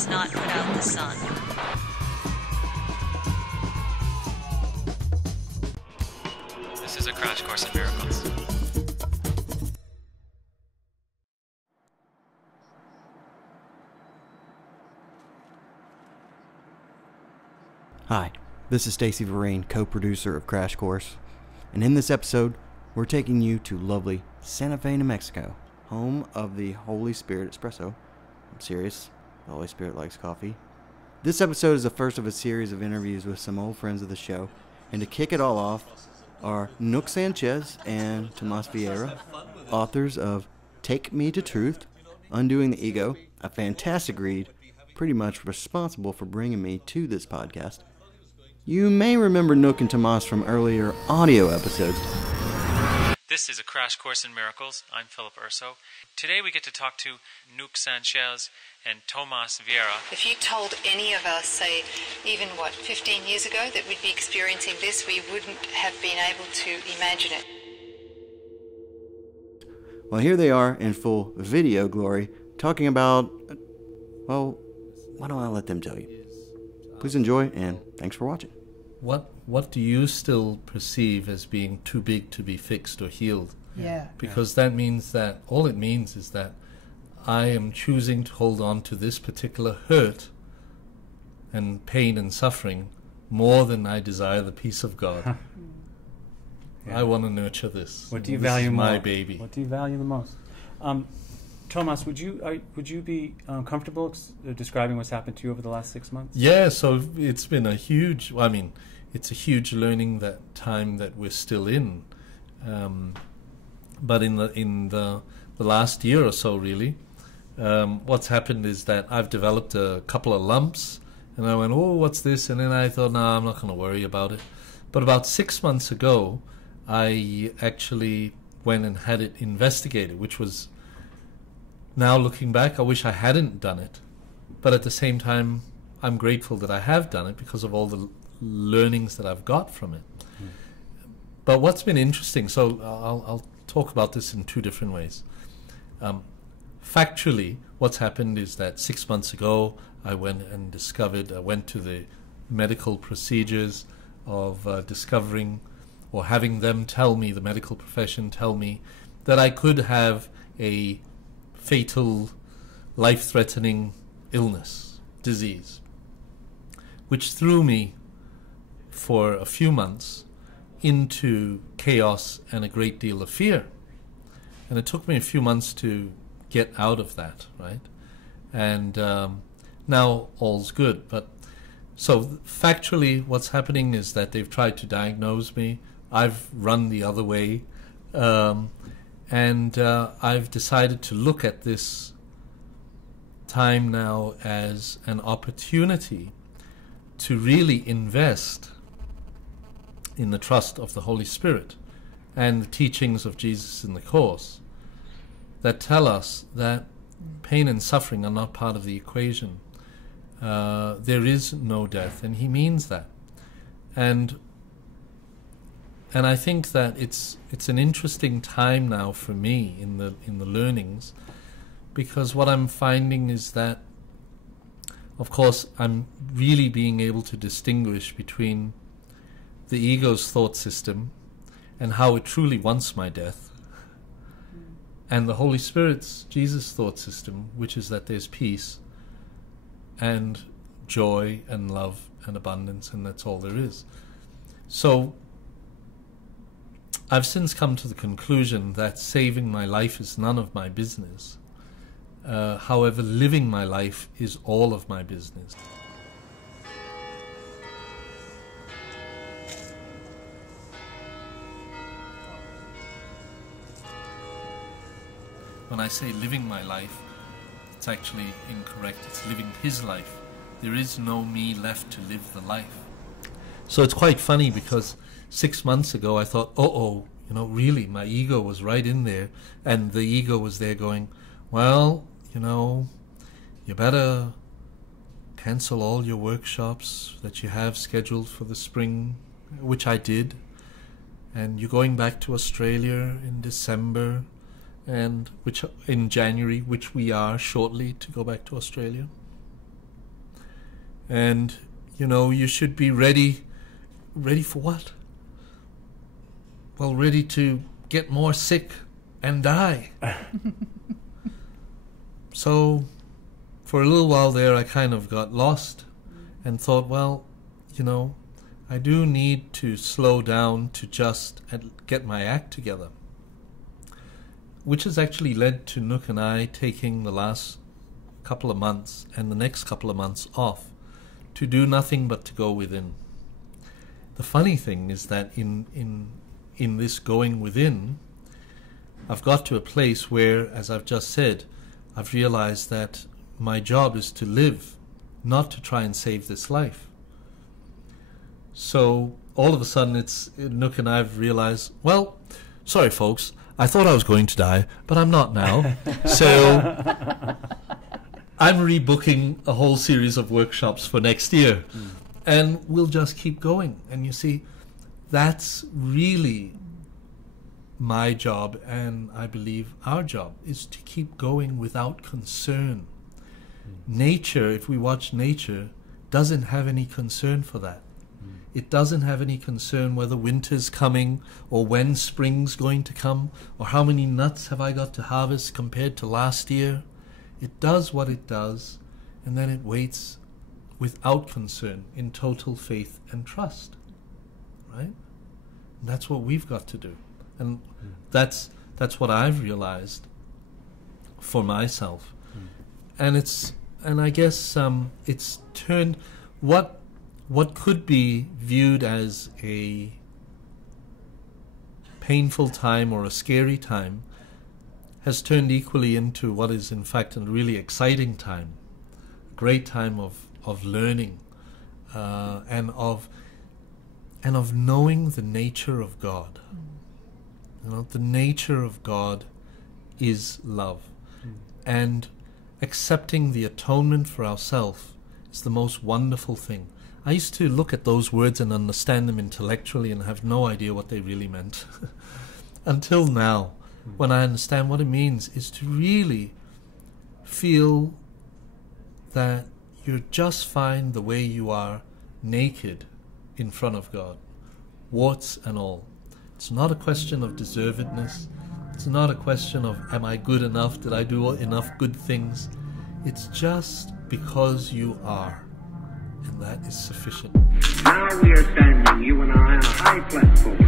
does not put out the sun. This is a crash course in miracles. Hi, this is Stacy Vereen, co-producer of Crash Course, and in this episode, we're taking you to lovely Santa Fe, New Mexico, home of the Holy Spirit Espresso. I'm serious, the Holy Spirit likes coffee. This episode is the first of a series of interviews with some old friends of the show, and to kick it all off are Nouk Sanchez and Tomas Vieira, authors of Take Me to Truth, Undoing the Ego, a fantastic read, pretty much responsible for bringing me to this podcast. You may remember Nouk and Tomas from earlier audio episodes. This is a crash course in miracles. I'm Philip Urso. Today we get to talk to Nouk Sanchez and Tomas Vieira. If you told any of us, say, even 15 years ago, that we'd be experiencing this, we wouldn't have been able to imagine it. Well, here they are in full video glory, talking about, well, why don't I let them tell you? Please enjoy, and thanks for watching. What do you still perceive as being too big to be fixed or healed? Yeah. Because that means that, all it means is that I am choosing to hold on to this particular hurt and pain and suffering more than I desire the peace of God. Yeah. I want to nurture this. What do you This value is more? my baby. What do you value the most? Tomas, would you be comfortable describing what's happened to you over the last 6 months? Yeah, so it's been a huge, it's a huge learning that time that we're still in. But in the last year or so, really, what's happened is that I've developed a couple of lumps, and I went, oh, what's this? And then I thought, no, I'm not going to worry about it. But about 6 months ago, I actually went and had it investigated, which was, now looking back, I wish I hadn't done it. But at the same time, I'm grateful that I have done it because of all the learnings that I've got from it. But what's been interesting, so I'll talk about this in two different ways. Factually, what's happened is that 6 months ago, I went to the medical procedures of discovering or having them tell me, the medical profession tell me, that I could have a fatal, life-threatening illness, disease, which threw me for a few months into chaos and a great deal of fear. And it took me a few months to get out of that, right? And now all's good. But so factually, what's happening is that they've tried to diagnose me. I've run the other way. And I've decided to look at this time now as an opportunity to really invest in the trust of the Holy Spirit and the teachings of Jesus in the Course that tell us that pain and suffering are not part of the equation. There is no death, and he means that. And I think that it's an interesting time now for me in the learnings, because what I'm finding is that, of course, I'm really being able to distinguish between the ego's thought system and how it truly wants my death, and the Holy Spirit's, Jesus' thought system, which is that there's peace and joy and love and abundance, and that's all there is. So I've since come to the conclusion that saving my life is none of my business. However, living my life is all of my business. When I say living my life, it's actually incorrect. It's living his life. There is no me left to live the life. So it's quite funny because 6 months ago I thought, really, my ego was right in there, and the ego was there going, well, you better cancel all your workshops that you have scheduled for the spring, which I did, and you're going back to Australia in December, and which in January, which we are shortly to go back to Australia. And, you should be ready. Ready for what? Well, ready to get more sick and die. So, for a little while there, I kind of got lost and thought, well, I do need to slow down to just get my act together. Which has actually led to Nouk and I taking the last couple of months and the next couple of months off to do nothing but to go within. The funny thing is that in this going within, I've got to a place where, as I've just said, I've realized that my job is to live, not to try and save this life. So all of a sudden, Nouk and I have realized, well, sorry folks, I thought I was going to die, but I'm not now. So I'm rebooking a whole series of workshops for next year. And we'll just keep going. And you see, that's really my job, and I believe our job, is to keep going without concern. Nature, if we watch nature, doesn't have any concern for that. It doesn't have any concern whether winter's coming or when spring's going to come or how many nuts have I got to harvest compared to last year. It does what it does, and then it waits without concern, in total faith and trust. Right? And that's what we've got to do. And that's what I've realized for myself. And I guess it's turned what could be viewed as a painful time or a scary time has turned equally into what is in fact a really exciting time, a great time of learning and of knowing the nature of God. The nature of God is love, and accepting the atonement for ourselves is the most wonderful thing. I used to look at those words and understand them intellectually and have no idea what they really meant. Until now, when I understand what it means is to really feel that you're just fine the way you are, naked in front of God, warts and all. It's not a question of deservedness. It's not a question of, am I good enough? Did I do enough good things? It's just because you are. And that is sufficient. Now we are standing, you and I, on a high platform.